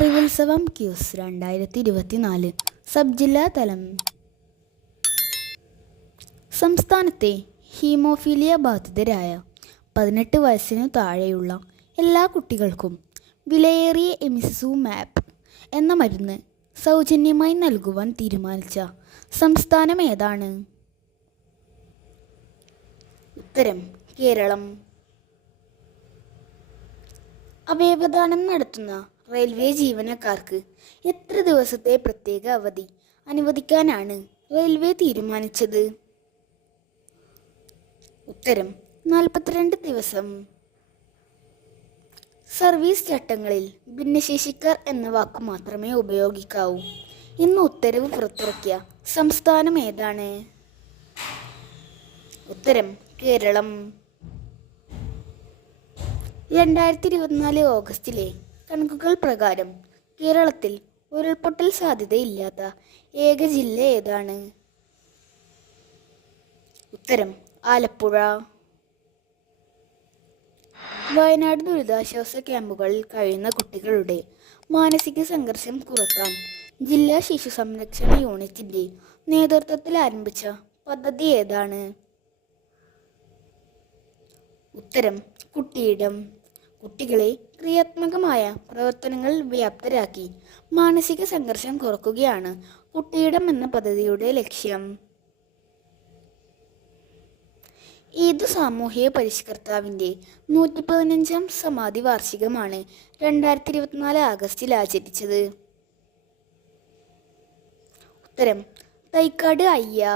അറിവുത്സവം quiz 2024 sub ജില്ലാ തലം. സംസ്ഥാനത്തെ ഹീമോഫീലിയ ബാധിതരായ 18 വയസ്സിനു താഴെയുള്ള എല്ലാ കുട്ടികൾക്കും വിലയേറിയ എമിസുമാബ് എന്ന മരുന്ന് സൗജന്യമായി നൽകുവാൻ തീരുമാനിച്ച സംസ്ഥാനം ഏതാണ്? ഉത്തരം കേരളം. അവയവദാനം നടത്തുന്ന റെയിൽവേ ജീവനക്കാർക്ക് എത്ര ദിവസത്തെ പ്രത്യേക അവധി അനുവദിക്കാനാണ് റെയിൽവേ തീരുമാനിച്ചത്? ഉത്തരം 42 ദിവസം. സർവീസ് ചട്ടങ്ങളിൽ ഭിന്നശേഷിക്കാർ എന്ന വാക്കു മാത്രമേ ഉപയോഗിക്കാവൂ എന്ന് ഉത്തരവ് പുറത്തിറക്കിയ സംസ്ഥാനം ഏതാണ്? ഉത്തരം കേരളം. 2024 ഓഗസ്റ്റിലെ കണക്കുകൾ പ്രകാരം കേരളത്തിൽ ഉരുൾപൊട്ടൽ സാധ്യതയില്ലാത്ത ഏക ജില്ല ഏതാണ്? ഉത്തരം ആലപ്പുഴ. വയനാട് ദുരിതാശ്വാസ ക്യാമ്പുകളിൽ കഴിയുന്ന കുട്ടികളുടെ മാനസിക സംഘർഷം കുറയ്ക്കാൻ ജില്ലാ ശിശു സംരക്ഷണ യൂണിറ്റിന്റെ നേതൃത്വത്തിൽ ആരംഭിച്ച പദ്ധതി ഏതാണ്? ഉത്തരം കുട്ടിയിടം. കുട്ടികളെ ക്രിയാത്മകമായ പ്രവർത്തനങ്ങൾ വ്യാപ്തരാക്കി മാനസിക സംഘർഷം കുറയ്ക്കുകയാണ് കുട്ടിയിടം എന്ന പദ്ധതിയുടെ ലക്ഷ്യം. ഏതു സാമൂഹിക പരിഷ്കർത്താവിൻ്റെ 115ാം സമാധി വാർഷികമാണ് 2024 ആഗസ്റ്റിൽ ആചരിച്ചത്? ഉത്തരം തൈക്കാട് അയ്യ.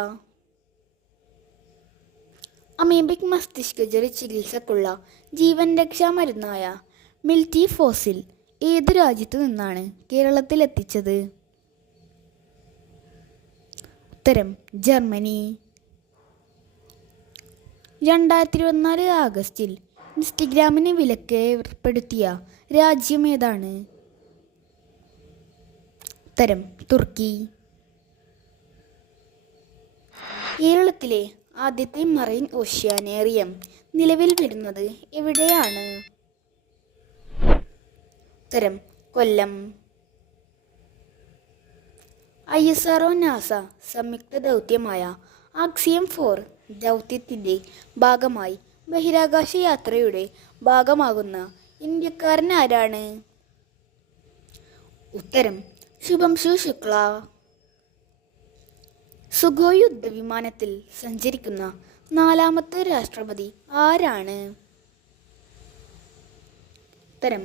അമീബിക് മസ്തിഷ്കജ്വര ചികിത്സക്കുള്ള ജീവൻ രക്ഷാ മരുന്നായ മിൽറ്റിഫോസിൽ ഏതു രാജ്യത്തു നിന്നാണ് കേരളത്തിൽ എത്തിച്ചത്? ഉത്തരം ജർമ്മനി. 2024 ആഗസ്റ്റിൽ ഇൻസ്റ്റഗ്രാമിന് വിലക്ക് ഏർപ്പെടുത്തിയ രാജ്യം ഏതാണ്? ഉത്തരം തുർക്കി. കേരളത്തിലെ ആദ്യത്തെ മറൈൻ ഓഷ്യാനേറിയം നിലവിൽ വരുന്നത് എവിടെയാണ്? ഉത്തരം കൊല്ലം. ISRO നാസ സംയുക്ത ദൗത്യമായ ആക്സിയം 4 ദൗത്യത്തിൻ്റെ ഭാഗമായി ബഹിരാകാശ യാത്രയുടെ ഭാഗമാകുന്ന ഇന്ത്യക്കാരൻ ആരാണ്? ഉത്തരം ശുഭംശു ശുക്ല. സുഖോയ് യുദ്ധവിമാനത്തിൽ സഞ്ചരിക്കുന്ന 4ാമത്തെ രാഷ്ട്രപതി ആരാണ്? ഉത്തരം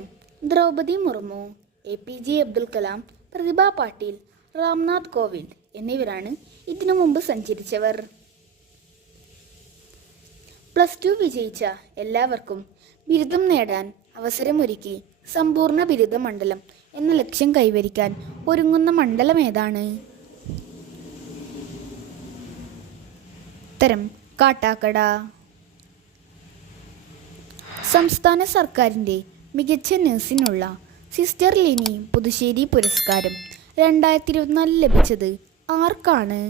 ദ്രൗപദി മുർമു. APJ അബ്ദുൽ കലാം, പ്രതിഭ പാട്ടീൽ, രാംനാഥ് കോവിന്ദ് എന്നിവരാണ് ഇതിനു മുമ്പ് സഞ്ചരിച്ചവർ. +2 വിജയിച്ച എല്ലാവർക്കും ബിരുദം നേടാൻ അവസരമൊരുക്കി സമ്പൂർണ്ണ ബിരുദ മണ്ഡലം എന്ന ലക്ഷ്യം കൈവരിക്കാൻ ഒരുങ്ങുന്ന മണ്ഡലം ഏതാണ്? ഉത്തരം കാട്ടാക്കട. സംസ്ഥാന സർക്കാരിൻ്റെ മികച്ച നഴ്സിനുള്ള സിസ്റ്റർ ലിനി പുതുശ്ശേരി പുരസ്കാരം 2024 ലഭിച്ചത് ആർക്കാണ്?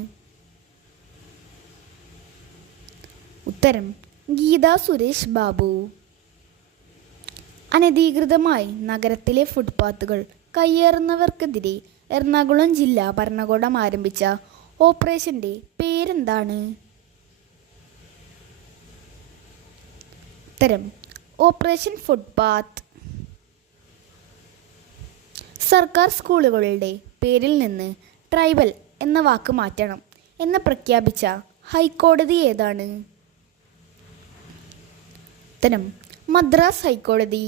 ഉത്തരം ഗീത സുരേഷ് ബാബു. അനധികൃതമായി നഗരത്തിലെ ഫുട്പാത്തുകൾ കയ്യേറുന്നവർക്കെതിരെ എറണാകുളം ജില്ലാ ഭരണകൂടം ആരംഭിച്ച ഓപ്പറേഷൻ്റെ പേരെന്താണ്? ഉത്തരം ഓപ്പറേഷൻ ഫുട്പാത്ത്. സർക്കാർ സ്കൂളുകളുടെ പേരിൽ നിന്ന് ട്രൈബൽ എന്ന വാക്ക് മാറ്റണം എന്ന് പ്രഖ്യാപിച്ച ഹൈക്കോടതി ഏതാണ്? ഉത്തരം മദ്രാസ് ഹൈക്കോടതി.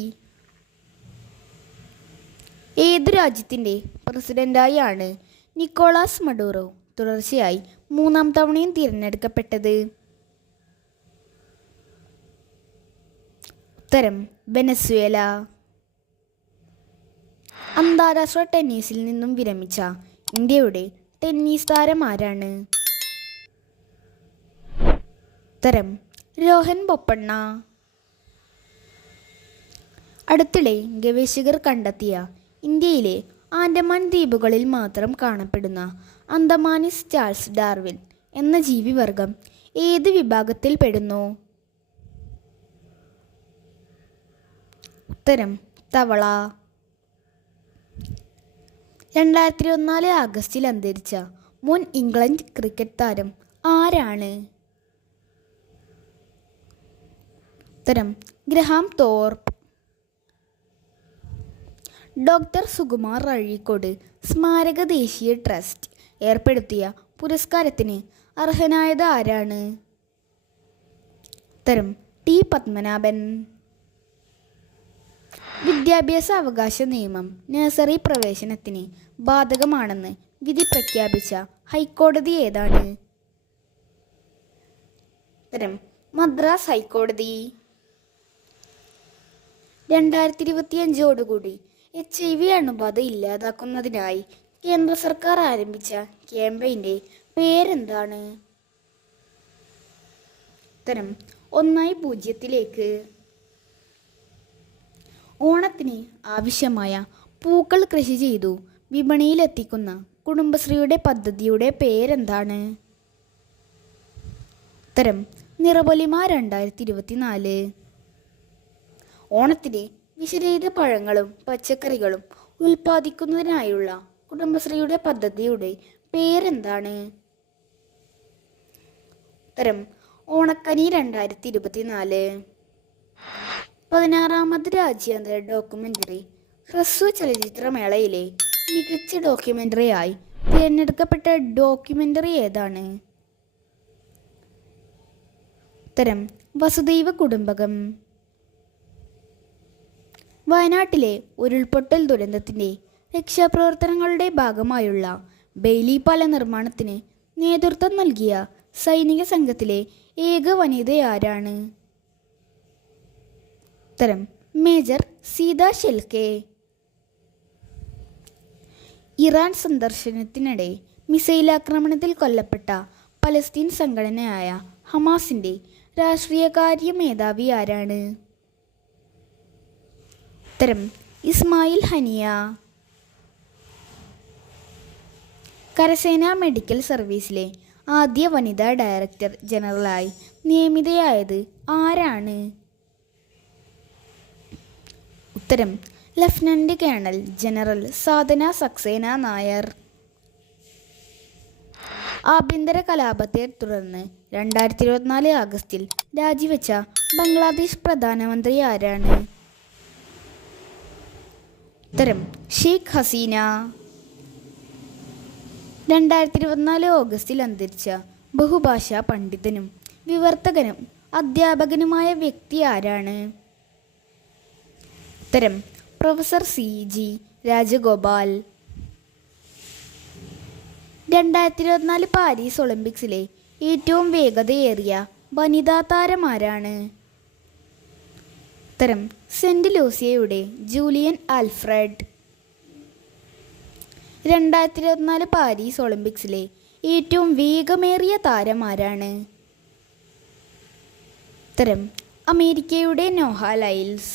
ഏതു രാജ്യത്തിൻ്റെ പ്രസിഡന്റായാണ് നിക്കോളാസ് മഡൂറോ തുടർച്ചയായി 3ാം തവണയും തിരഞ്ഞെടുക്കപ്പെട്ടത്? ഉത്തരം വെനസ്വേല. അന്താരാഷ്ട്ര ടെന്നീസിൽ നിന്നും വിരമിച്ച ഇന്ത്യയുടെ ടെന്നീസ് താരം ആരാണ്? ഉത്തരം രോഹൻ ബൊപ്പണ്ണ. അടുത്തിടെ ഗവേഷകർ കണ്ടെത്തിയ ഇന്ത്യയിലെ ആൻഡമാൻ ദ്വീപുകളിൽ മാത്രം കാണപ്പെടുന്ന അന്തമാനിസ് ചാൾസ് ഡാർവിൻ എന്ന ജീവിവർഗം ഏത് വിഭാഗത്തിൽ പെടുന്നു? ഉത്തരം തവള. 2024 ആഗസ്റ്റിൽ അന്തരിച്ച മുൻ ഇംഗ്ലണ്ട് ക്രിക്കറ്റ് താരം ആരാണ്? ഉത്തരം Graham Thorpe. Doctor Sukumar Azhikode സ്മാരക ദേശീയ ട്രസ്റ്റ് ഏർപ്പെടുത്തിയ പുരസ്കാരത്തിന് അർഹനായത് ആരാണ്? ഉത്തരം ടി പത്മനാഭൻ. വിദ്യാഭ്യാസ അവകാശ നിയമം നഴ്സറി പ്രവേശനത്തിന് ബാധകമാണെന്ന് വിധി പ്രഖ്യാപിച്ച ഹൈക്കോടതി ഏതാണ്? ഉത്തരം മദ്രാസ് ഹൈക്കോടതി. 2025 HIV അണുബാധ ഇല്ലാതാക്കുന്നതിനായി കേന്ദ്ര സർക്കാർ ആരംഭിച്ച ക്യാമ്പയിൻ്റെ പേരെന്താണ്? ഉത്തരം 1-0. ഓണത്തിന് ആവശ്യമായ പൂക്കൾ കൃഷി ചെയ്തു വിപണിയിലെത്തിക്കുന്ന കുടുംബശ്രീയുടെ പദ്ധതിയുടെ പേരെന്താണ്? ഉത്തരം നിറപൊലിമ 2024. ഓണത്തിന് വിഷരഹിത പഴങ്ങളും പച്ചക്കറികളും ഉൽപ്പാദിക്കുന്നതിനായുള്ള കുടുംബശ്രീയുടെ പദ്ധതിയുടെ പേരെന്താണ്? ഉത്തരം ഓണക്കനി 2024. 16ാമത് രാജ്യാന്തര ഡോക്യുമെൻ്ററി ഹ്രസ്വ ചലച്ചിത്രമേളയിലെ മികച്ച ഡോക്യുമെൻ്ററിയായി തിരഞ്ഞെടുക്കപ്പെട്ട ഡോക്യുമെൻ്ററി ഏതാണ്? ഉത്തരം വസുദൈവ കുടുംബകം. വയനാട്ടിലെ ഉരുൾപൊട്ടൽ ദുരന്തത്തിൻ്റെ രക്ഷാപ്രവർത്തനങ്ങളുടെ ഭാഗമായുള്ള ബെയിലി പാല നിർമ്മാണത്തിന് നേതൃത്വം നൽകിയ സൈനിക സംഘത്തിലെ ഏക വനിതയാരാണ്? ഉത്തരം മേജർ സീത ഷെൽക്കെ. ഇറാൻ സന്ദർശനത്തിനിടെ മിസൈലാക്രമണത്തിൽ കൊല്ലപ്പെട്ട പലസ്തീൻ സംഘടനയായ ഹമാസിൻ്റെ രാഷ്ട്രീയകാര്യ മേധാവി ആരാണ്? ഉത്തരം ഇസ്മായിൽ ഹനിയ. കരസേനാ മെഡിക്കൽ സർവീസിലെ ആദ്യ വനിതാ ഡയറക്ടർ ജനറലായി നിയമിതയായത് ആരാണ്? ഉത്തരം ലഫ്റ്റനന്റ് കേണൽ ജനറൽ സാധന സക്സേന നായർ. ആഭ്യന്തര കലാപത്തെ തുടർന്ന് 2024 ആഗസ്റ്റിൽ രാജിവെച്ച ബംഗ്ലാദേശ് പ്രധാനമന്ത്രി ആരാണ്? ഉത്തരം ഷെയ്ഖ് ഹസീന. 2024 ഓഗസ്റ്റിൽ അന്തരിച്ച ബഹുഭാഷാ പണ്ഡിതനും വിവർത്തകനും അധ്യാപകനുമായ വ്യക്തി ആരാണ്? ഉത്തരം പ്രൊഫസർ CG രാജഗോപാൽ. 2024 പാരീസ് ഒളിമ്പിക്സിലെ ഏറ്റവും വേഗതയേറിയ വനിതാ താരമാരാണ്? ഉത്തരം സെന്റ് ലൂസിയയുടെ ജൂലിയൻ ആൽഫ്രഡ്. 2024 പാരീസ് ഒളിമ്പിക്സിലെ ഏറ്റവും വേഗമേറിയ താരമാരാണ്? ഉത്തരം അമേരിക്കയുടെ നോഹ ലൈൽസ്.